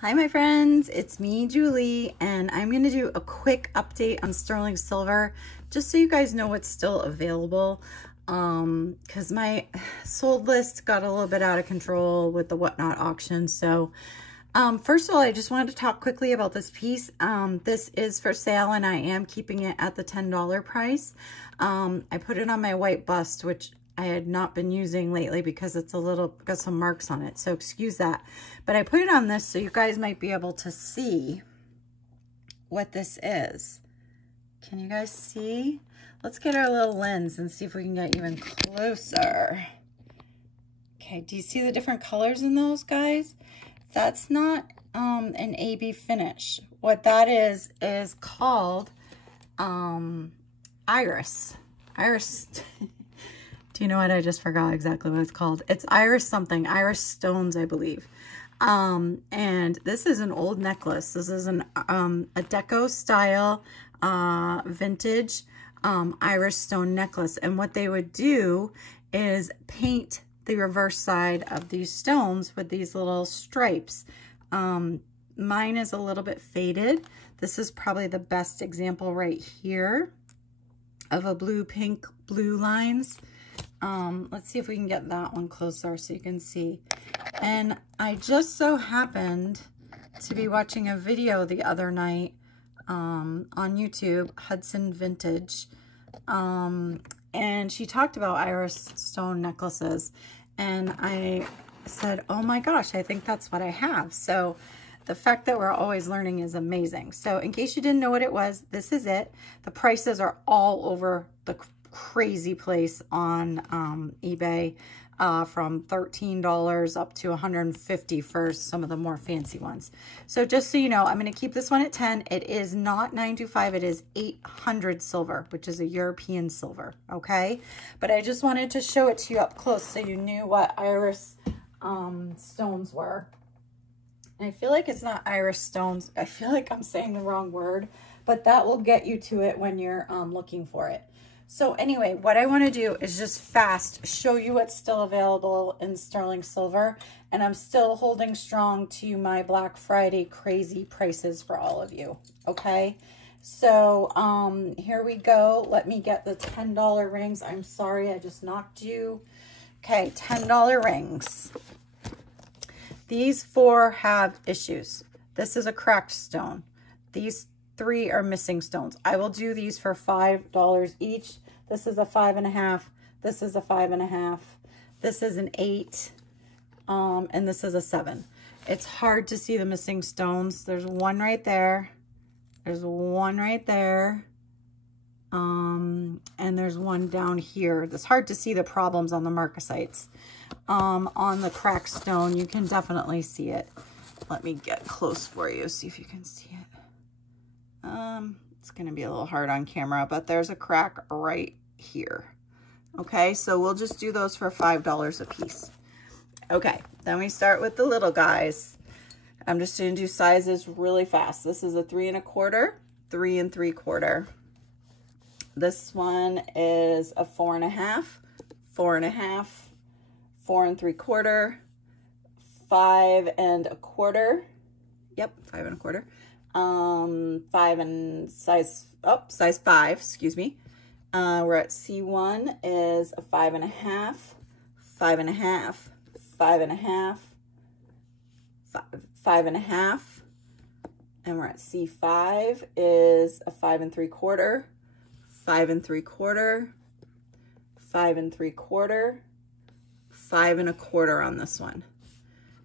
Hi my friends, it's me Julie, and I'm going to do a quick update on sterling silver just so you guys know what's still available, because my sold list got a little bit out of control with the whatnot auction. So first of all, I just wanted to talk quickly about this piece. This is for sale and I am keeping it at the $10 price. I put it on my white bust, which I had not been using lately because it's a little, got some marks on it, so excuse that. But I put it on this so you guys might be able to see what this is. Can you guys see? Let's get our little lens and see if we can get even closer. Okay, do you see the different colors in those, guys? That's not an AB finish. What that is called iris. Iris. Do you know what? I just forgot exactly what it's called. It's iris something, iris stones, I believe. And this is an old necklace. This is a deco style, vintage, iris stone necklace. And what they would do is paint the reverse side of these stones with these little stripes. Mine is a little bit faded. This is probably the best example right here of a blue, pink, blue lines. Let's see if we can get that one closer so you can see. And I just so happened to be watching a video the other night on YouTube, Hudson Vintage, and she talked about iris stone necklaces, and I said, oh my gosh, I think that's what I have. So the fact that we're always learning is amazing. So in case you didn't know what it was, this is it. The prices are all over the crazy place on eBay, from $13 up to $150 for some of the more fancy ones. So just so you know, I'm going to keep this one at 10. It is not 925, it is 800 silver, which is a European silver, okay? But I just wanted to show it to you up close so you knew what iris stones were. And I feel like it's not iris stones. I feel like I'm saying the wrong word, but that will get you to it when you're looking for it. So anyway, what I want to do is just fast show you what's still available in sterling silver. And I'm still holding strong to my Black Friday crazy prices for all of you. Okay. So here we go. Let me get the $10 rings. I'm sorry, I just knocked you. Okay, $10 rings. These four have issues. This is a cracked stone. These three are missing stones. I will do these for $5 each. This is a 5.5. This is a 5.5. This is an 8. And this is a 7. It's hard to see the missing stones. There's one right there. There's one right there. And there's one down here. It's hard to see the problems on the marcasites. On the cracked stone, you can definitely see it. Let me get close for you, see if you can see it. It's going to be a little hard on camera, but there's a crack right here. Okay, so we'll just do those for $5 a piece. Okay, then we start with the little guys. I'm just going to do sizes really fast. This is a 3 1/4, 3 3/4. This one is a 4.5, 4.5, 4 3/4, 5 1/4. Yep, 5 1/4. 5 and size 5, excuse me. We're at C1 is a 5.5, 5.5, 5.5, 5.5, and we're at C5 is a 5 3/4, 5 3/4, 5 3/4, 5 1/4 on this one.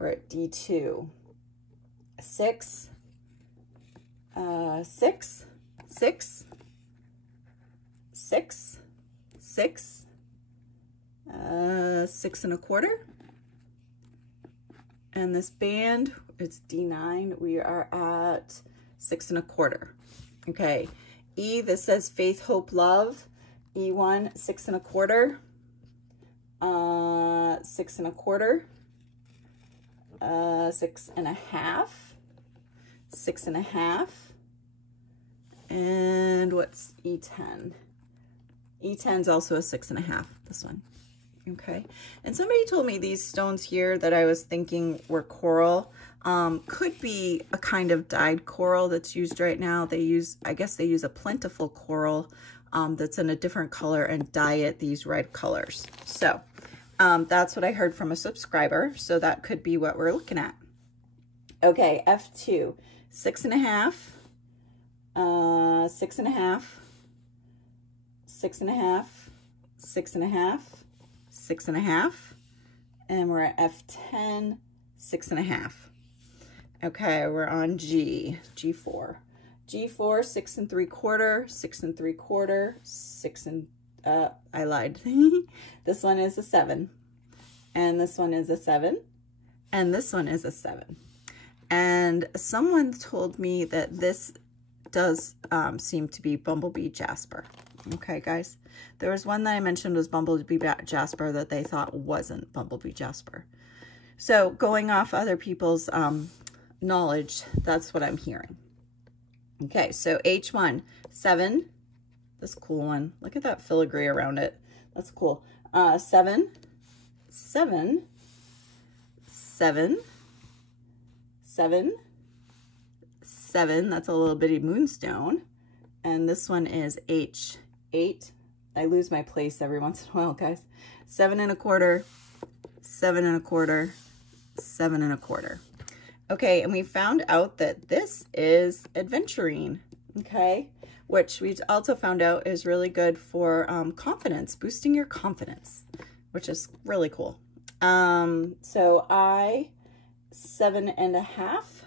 We're at D2, 6, 6, 6, 6, 6, 6 1/4. And this band, it's D9. We are at 6 1/4. Okay. E, this says Faith, Hope, Love. E1, 6 1/4. 6 1/4. 6 1/2. 6 1/2. And what's E10? E10 is also a 6 1/2, this one. Okay. And somebody told me these stones here that I was thinking were coral. Could be a kind of dyed coral that's used right now. I guess they use a plentiful coral that's in a different color and dye it these red colors. So that's what I heard from a subscriber. So that could be what we're looking at. Okay, F2, 6.5, 6.5, 6.5, 6.5, 6.5, and we're at F10, 6.5. Okay, we're on G4. G4, 6 3/4, 6 3/4, 6 and, I lied. This one is a 7, and this one is a 7, and this one is a 7. And someone told me that this does seem to be Bumblebee Jasper. Okay, guys. There was one that I mentioned was Bumblebee Jasper that they thought wasn't Bumblebee Jasper. So going off other people's knowledge, that's what I'm hearing. Okay, so H1, 7. This cool one. Look at that filigree around it. That's cool. 7, 7, 7, 7, 7. That's a little bitty moonstone. And this one is H8. I lose my place every once in a while, guys. 7 1/4, 7 1/4, 7 1/4. Okay, and we found out that this is aventurine, okay, which we also found out is really good for confidence, boosting your confidence, which is really cool. So 7.5.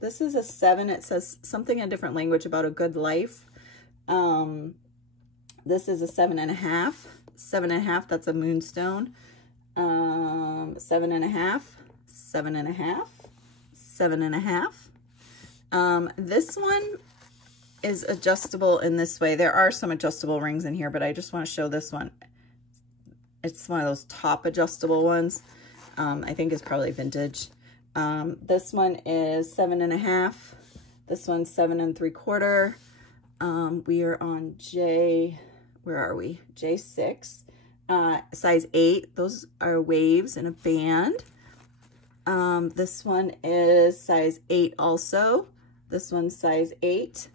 This is a 7. It says something in a different language about a good life. This is a 7.5. 7.5, that's a moonstone. 7.5, 7.5. 7.5. This one is adjustable in this way. There are some adjustable rings in here, but I just want to show this one. It's one of those top adjustable ones. I think it's probably vintage. This one is 7.5. This one's 7 3/4. We are on where are we? J6. Size 8. Those are waves in a band. This one is size 8 also. This one's size 8.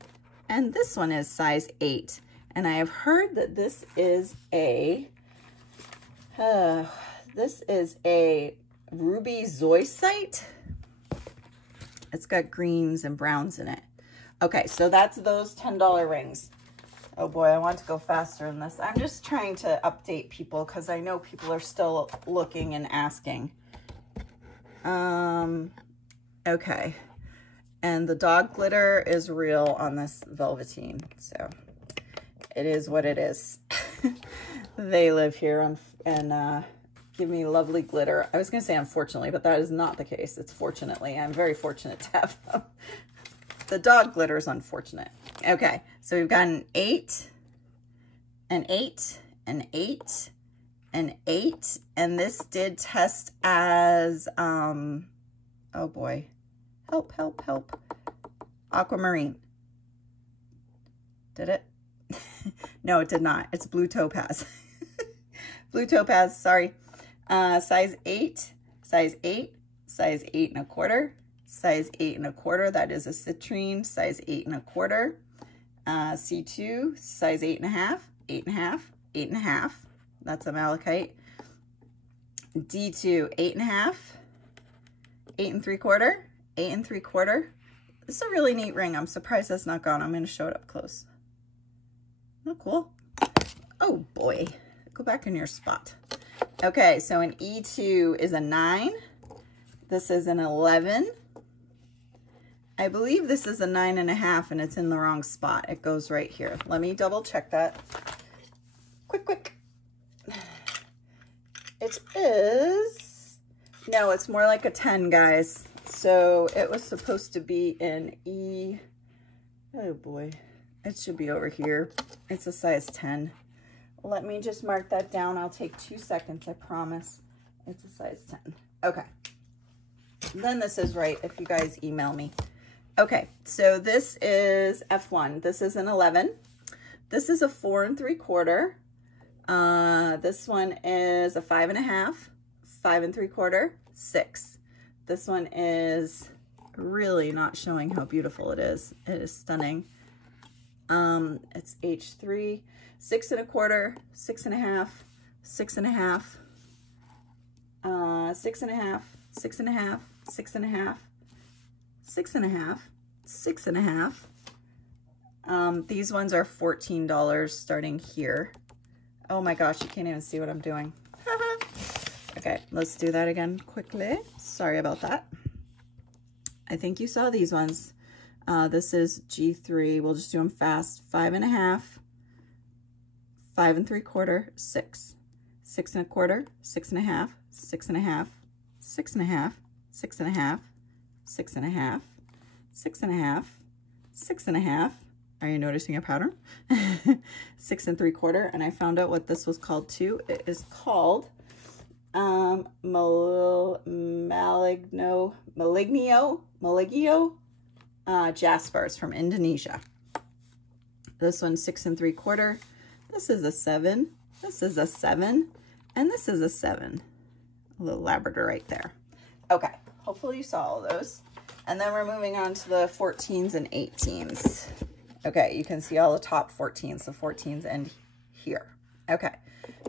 And this one is size 8. And I have heard that this is a ruby zoisite. It's got greens and browns in it. Okay, so that's those $10 rings. Oh boy, I want to go faster than this. I'm just trying to update people because I know people are still looking and asking. Okay, and the dog glitter is real on this velveteen, so it is what it is. They live here and give me lovely glitter. I was gonna say unfortunately, but that is not the case. It's fortunately. I'm very fortunate to have them. The dog glitter is unfortunate. Okay, so we've got an 8, an 8, an 8, an 8, and this did test as oh boy, help, help, help, aquamarine. Did it? No, it did not. It's blue topaz. Blue topaz, sorry. Size 8, size 8, size 8 1/4, size 8 1/4. That is a citrine, size 8 1/4. C2, size 8.5, 8.5, 8.5. That's a malachite. D2, 8.5, 8 3/4, 8 3/4. This is a really neat ring. I'm surprised that's not gone. I'm going to show it up close. Oh, cool. Oh boy, go back in your spot. Okay, so an E2 is a 9. This is an 11. I believe this is a 9.5 and it's in the wrong spot. It goes right here. Let me double check that. Quick, quick. It is, no, it's more like a 10, guys. So it was supposed to be an E, oh boy, it should be over here. It's a size 10. Let me just mark that down. I'll take 2 seconds, I promise. It's a size 10. Okay. Then this is right if you guys email me. Okay, so this is F1. This is an 11. This is a 4 3/4. This one is a 5.5, 5 3/4, 6. This one is really not showing how beautiful it is. It is stunning. It's H3, 6 1/4, 6 1/2, 6 1/2, 6 1/2, 6 1/2, 6 1/2, 6 1/2, 6 1/2. These ones are $14 starting here. Oh my gosh, you can't even see what I'm doing. Okay, let's do that again quickly. Sorry about that. I think you saw these ones. This is G3. We'll just do them fast. 5 1/2, 5 3/4, 6, 6 1/4, 6 1/2, 6 1/2, 6 1/2, 6 1/2, 6 1/2, 6 1/2, 6 1/2. Are you noticing a pattern? 6 3/4, and I found out what this was called too. It is called Maligio Jaspers from Indonesia. This one's 6 3/4. This is a 7. This is a 7, and this is a 7. A little labradorite there. Okay, hopefully you saw all those. And then we're moving on to the 14s and 18s. Okay, you can see all the top 14s. The 14s end here. Okay,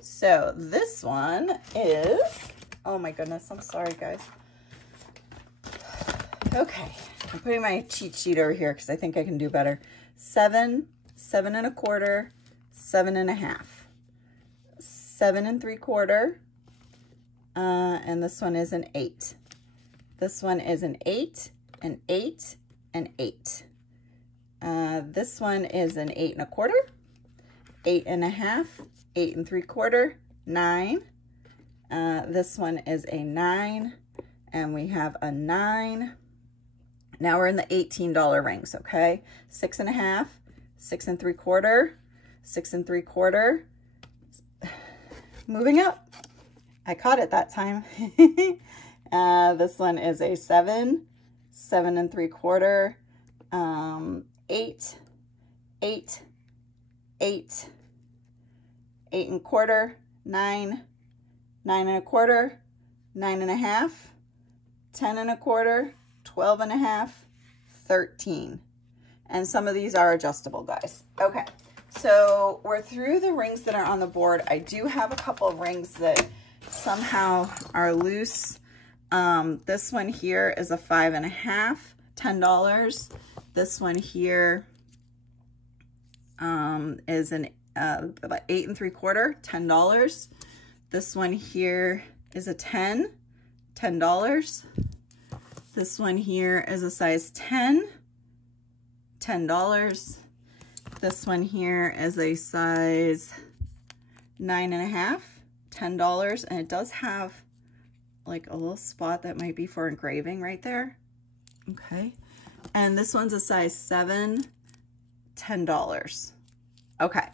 so this one is, oh my goodness, I'm sorry guys. Okay, I'm putting my cheat sheet over here because I think I can do better. 7, 7 1/4, 7 1/2, 7 3/4, and this one is an 8. This one is an 8, an 8, an 8. This one is an 8 1/4, 8 1/2, 8 3/4, 9. This one is a 9, and we have a 9. Now we're in the $18 rings, okay? 6 1/2, 6 3/4, 6 3/4. Moving up. I caught it that time. This one is a 7, 7 3/4, 8, 8, 8, 8 1/4, 9, 9 1/4, 9 1/2, 10 1/4, 12 1/2, 13. And some of these are adjustable, guys. Okay, so we're through the rings that are on the board. I do have a couple of rings that somehow are loose. This one here is a 5 1/2, $10. This one here is an about 8 3/4, $10. This one here is a 10, $10. This one here is a size 10, $10. This one here is a size 9 1/2, $10. And it does have like a little spot that might be for engraving right there. Okay. And this one's a size 7, $10. Okay.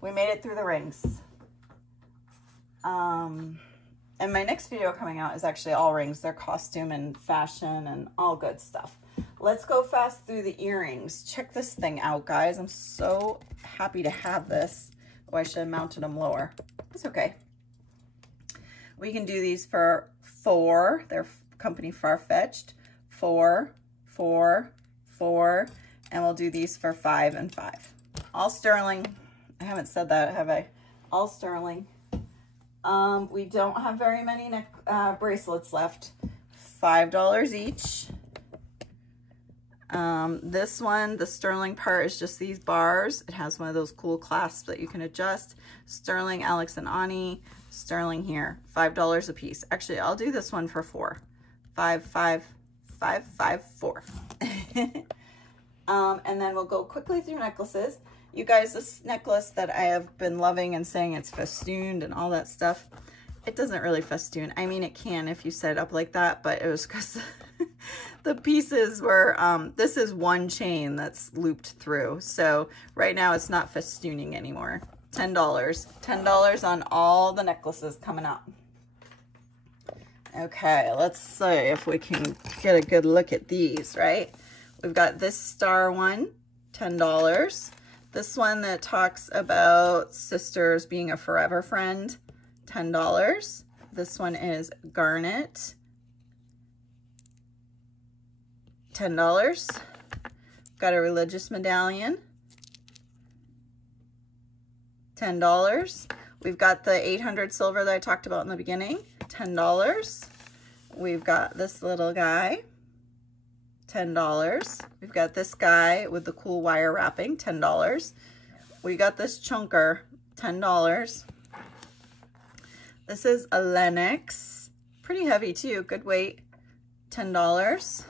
We made it through the rings. And my next video coming out is actually all rings. They're costume and fashion and all good stuff. Let's go fast through the earrings. Check this thing out, guys. I'm so happy to have this. Oh, I should have mounted them lower. It's okay. We can do these for 4. They're company Farfetched. 4, 4, 4. And we'll do these for 5 and 5. All sterling. I haven't said that, have I? All sterling. We don't have very many bracelets left. $5 each. This one, the sterling part is just these bars. It has one of those cool clasps that you can adjust. Sterling, Alex and Ani. Sterling here, $5 a piece. Actually, I'll do this one for 4. 5, 5, 5, 5, 4. And then we'll go quickly through necklaces. You guys, this necklace that I have been loving and saying it's festooned and all that stuff, it doesn't really festoon. I mean, it can if you set it up like that, but it was because the pieces were, this is one chain that's looped through. So right now it's not festooning anymore. $10. $10 on all the necklaces coming up. Okay, let's see if we can get a good look at these, right? We've got this star one, $10. This one that talks about sisters being a forever friend, $10. This one is garnet. $10. Got a religious medallion, $10. We've got the 800 silver that I talked about in the beginning, $10. We've got this little guy, $10. We've got this guy with the cool wire wrapping, $10. We got this chunker, $10. This is a Lennox, pretty heavy too, good weight, $10.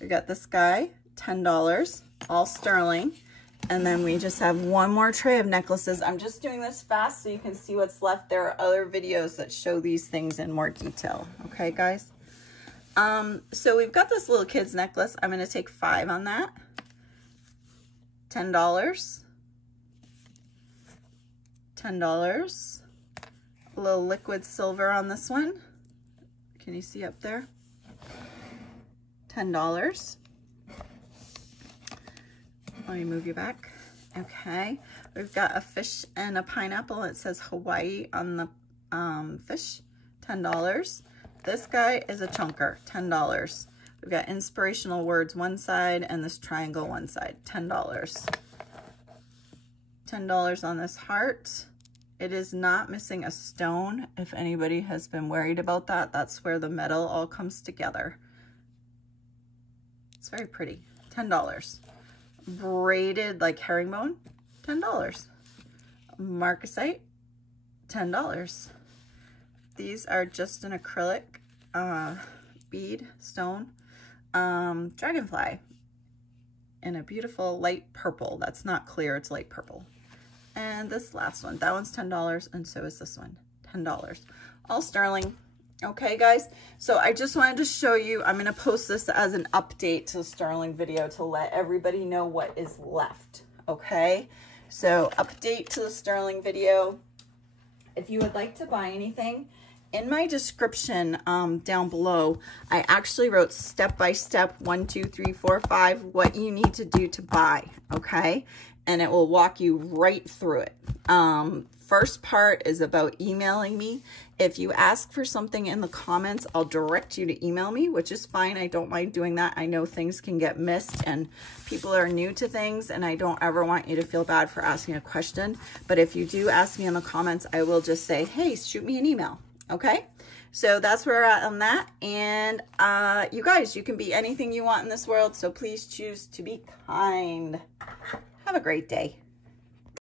We got this guy, $10, all sterling. And then we just have one more tray of necklaces. I'm just doing this fast so you can see what's left. There are other videos that show these things in more detail. Okay, guys? So we've got this little kid's necklace. I'm going to take 5 on that. $10. $10. A little liquid silver on this one. Can you see up there? $10. Let me move you back. Okay. We've got a fish and a pineapple. It says Hawaii on the fish. $10. This guy is a chunker. $10. We've got inspirational words one side and this triangle one side. $10. $10 on this heart. It is not missing a stone. If anybody has been worried about that, that's where the metal all comes together. It's very pretty. $10. Braided like herringbone, $10. Marcasite, $10. These are just an acrylic bead stone, dragonfly in a beautiful light purple. That's not clear, it's light purple. And this last one, that one's $10, and so is this one, $10. All sterling. Okay, guys, so I just wanted to show you, I'm going to post this as an update to the sterling video to let everybody know what is left. Okay, so update to the sterling video. If you would like to buy anything, in my description down below, I actually wrote step-by-step 1, 2, 3, 4, 5 what you need to do to buy. Okay, and it will walk you right through it. First part is about emailing me. If you ask for something in the comments, I'll direct you to email me, which is fine. I don't mind doing that. I know things can get missed and people are new to things, and I don't ever want you to feel bad for asking a question. But if you do ask me in the comments, I will just say, hey, shoot me an email. Okay? So that's where we're at on that. And you guys, you can be anything you want in this world, so please choose to be kind. Have a great day.